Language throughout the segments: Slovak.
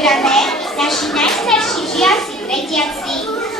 vybrané, naši najstarší žiaci tretiaci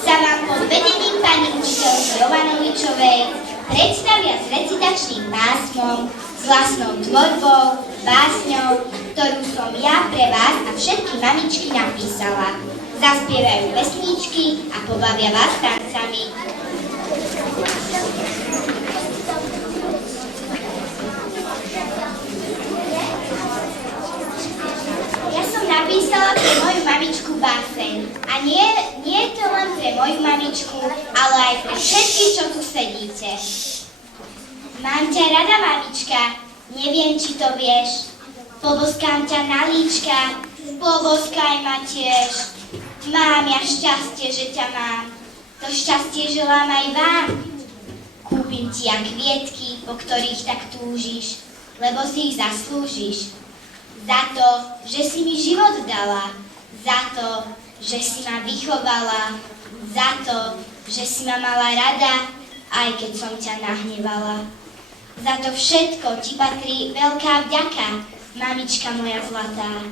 sa vám pod vedením pani učiteľky Jovanovičovej predstavia s recitačným pásmom, s vlastnou tvorbou, básňou, ktorú som ja pre vás a všetky mamičky napísala. Zaspievajú pesničky a pobavia vás tancami. Ja som napísala pre moju mamičku báseň. A nie je to len pre moju mamičku, ale aj pre všetky, čo tu sedíte. Mám ťa rada, mamička, neviem, či to vieš. Poboskám ťa na líčka, poboskaj ma tiež. Mám ja šťastie, že ťa mám. To šťastie želám aj vám. Kúpim ti ja kvietky, po ktorých tak túžiš, lebo si ich zaslúžiš. Za to, že si mi život dala. Za to, že si ma vychovala. Za to, že si ma mala rada, aj keď som ťa nahnevala. Za to všetko ti patrí veľká vďaka, mamička moja zlatá.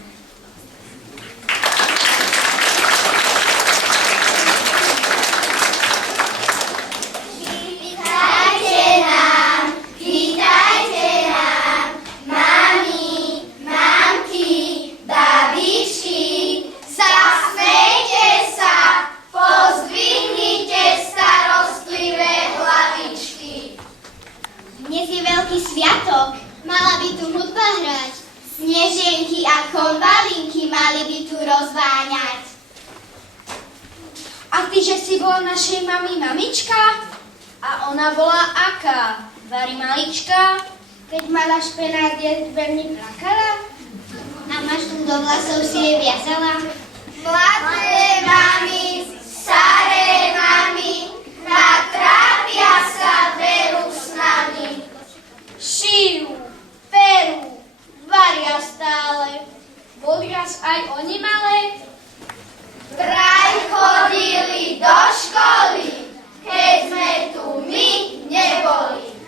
Sviatok, mala by tu hudba hrať, snežienky a konvalinky mali by tu rozváňať. A ty, že si bola našej mami mamička? A ona bola aká? Vari malička? Keď mala špenát, veľmi plakala? A maštu do vlasov si jej viazala? Mladé mami, staré mami, natrápia sa veru s nami. Šijú, perú, varia stále. Boli raz aj oni malé? Vraj chodili do školy, keď sme tu my neboli.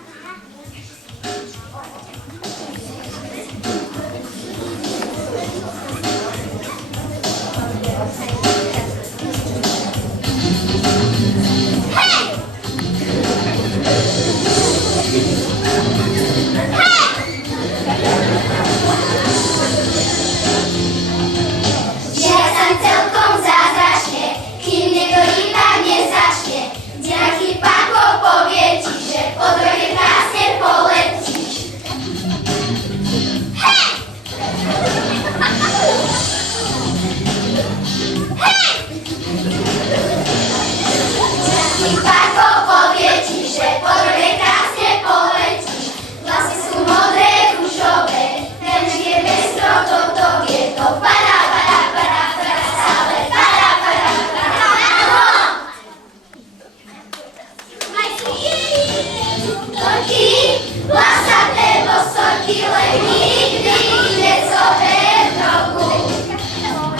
Celkom zázračne, kým niekto iba nezačne. Nejaký pako povie ti, že po droge krásne poletíš. Hej! Hej! Nejaký pako povie ti, že po droge krásne poletíš. Vlasy sú modré, ružové, ten je bez trototov, je to para. Vlasaté bosorky, len nikdy nezober drogu.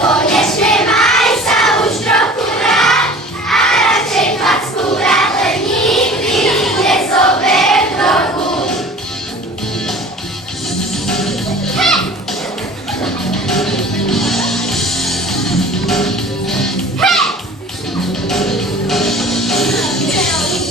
Konečne maj sa už trochu rád a radšej facku rád, len nikdy nezober drogu. Hej! Hej!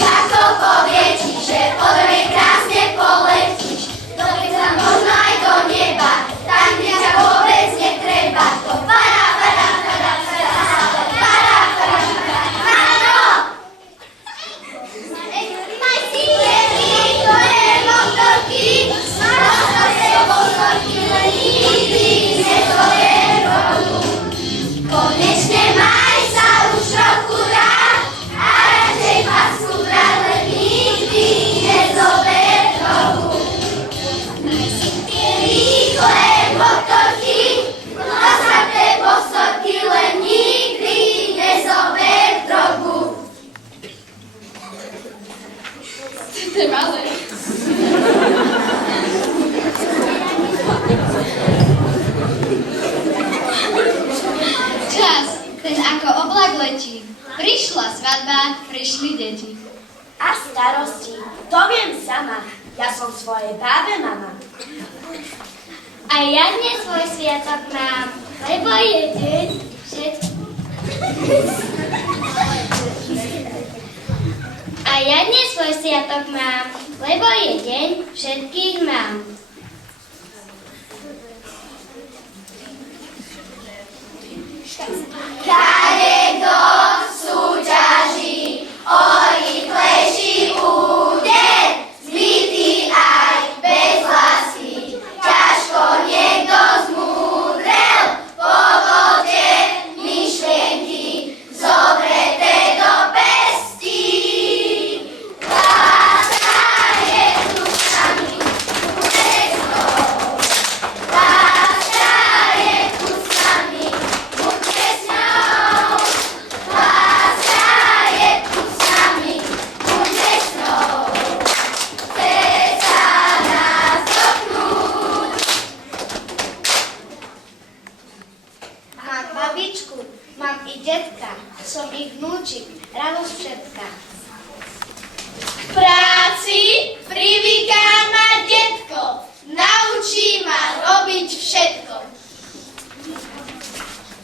Ako povie ti, že podrobie krásne poletíš, dobre sa možno aj do neba, tam, kde ťa vôbec netreba. To para, para, para, para, ale para, para, para, para. Maj si to je motorky, vlasaté bosorky, len nikdy nezober drogu. Konečne maj sa už trochu rád a radšej facku rád, len nikdy nezober drogu. Rýchle motorky, vlasaté bosorky, len nikdy nezober drogu. To je malé. Čas, ten ako oblak letí. Prišla svadba, prišli deti. A starosti, to viem sama, ja som svojej bábe mama. A ja dnes svoj sviatok mám, lebo je deň všetkých. A ja dnes svoj sviatok mám, lebo je deň všetkých mám. Kadekto súťaží o rýchlejší úder, zbytý aj bez lásky, ťažko niekto zmúdrel, po vode myšlienky zobrete do pestí. Láska je tu s nami, bude s ňou. Láska je tu s nami, bude s ňou. Láska je tu s nami, bude s ňou. Chce sa nás dotknúť. Mám babičku, mám i detka, som ich vnúčik, radosť všetka. V práci privyká ma detko, naučí ma robiť všetko.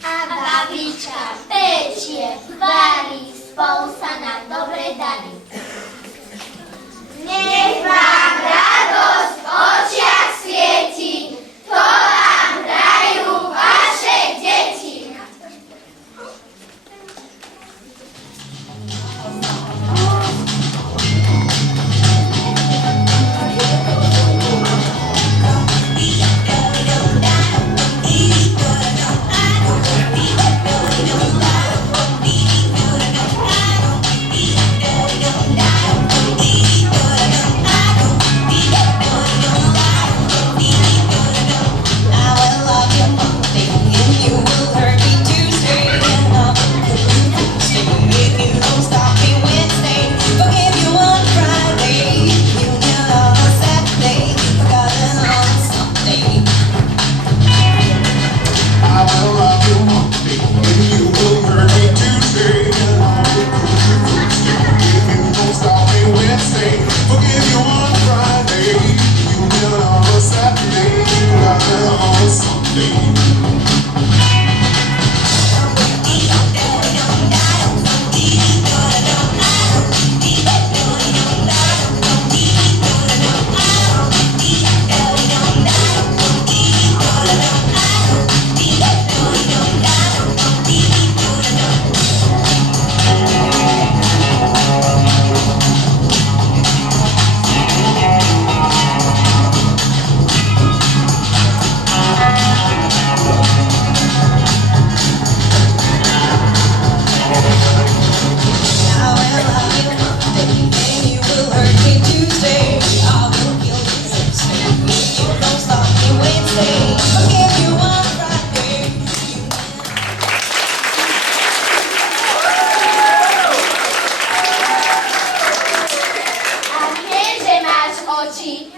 A babička pečie, varí, spolu sa nám dobre darí. Nech vám radosť v očiach svieti, to vám dajú vaše deti.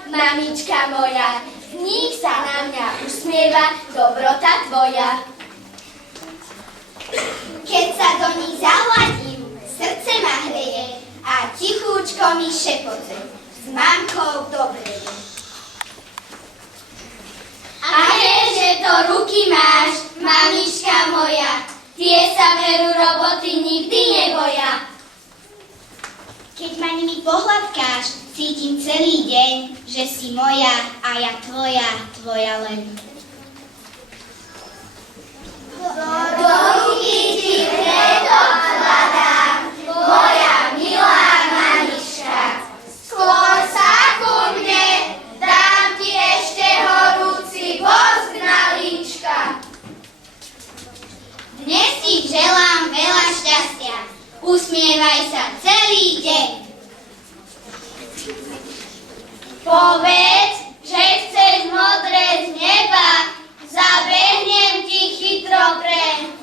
Mamička moja, z nich sa na mňa usmieva dobrota tvoja. Keď sa do nich zahľadím, srdce ma hreje a tichúčko mi šepoce. S mamkou dobre je. A keďže to ruky máš, mamička moja, tie sa veru roboty nikdy neboja. Keď ma nimi pohľadkáš, cítim celý deň, že si moja a ja tvoja len. Do ruky ti preto vkladám, moja milá mamička. Skôr sa ku mne, dám ti ešte horúci bosk na líčka. Dnes ti želám veľa šťastia. Usmievaj sa celý deň. Povedz, že chceš modré z neba, zabehnem ti chytro preň.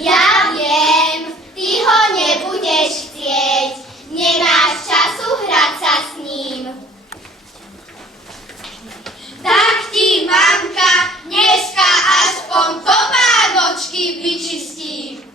Ja viem, ty ho nebudeš chcieť, nemáš času hrať sa s ním. Tak ti, mamka, dneska aspoň topánočky vyčistím.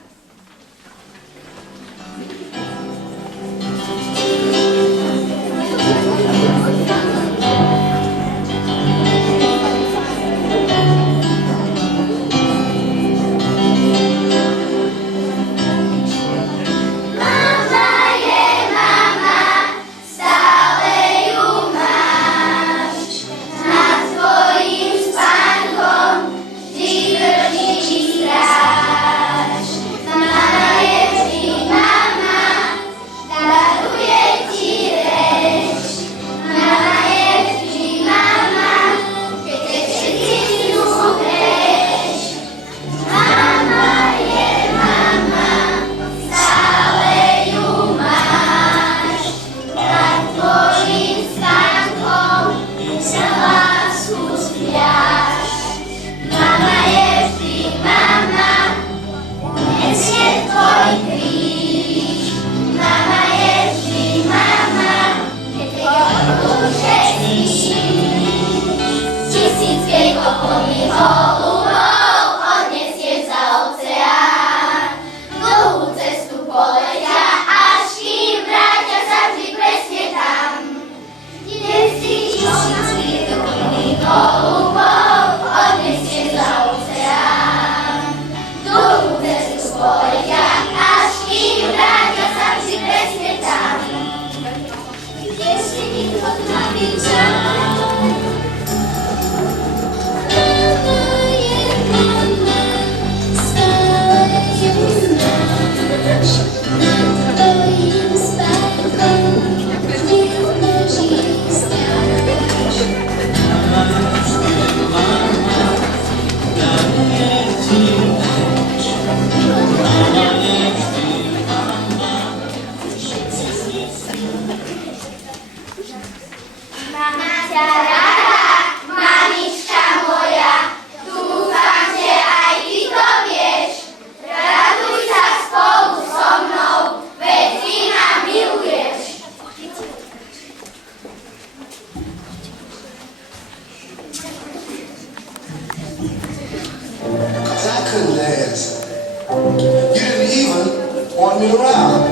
want me around.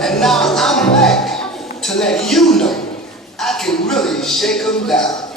And now I'm back to let you know I can really shake 'em down.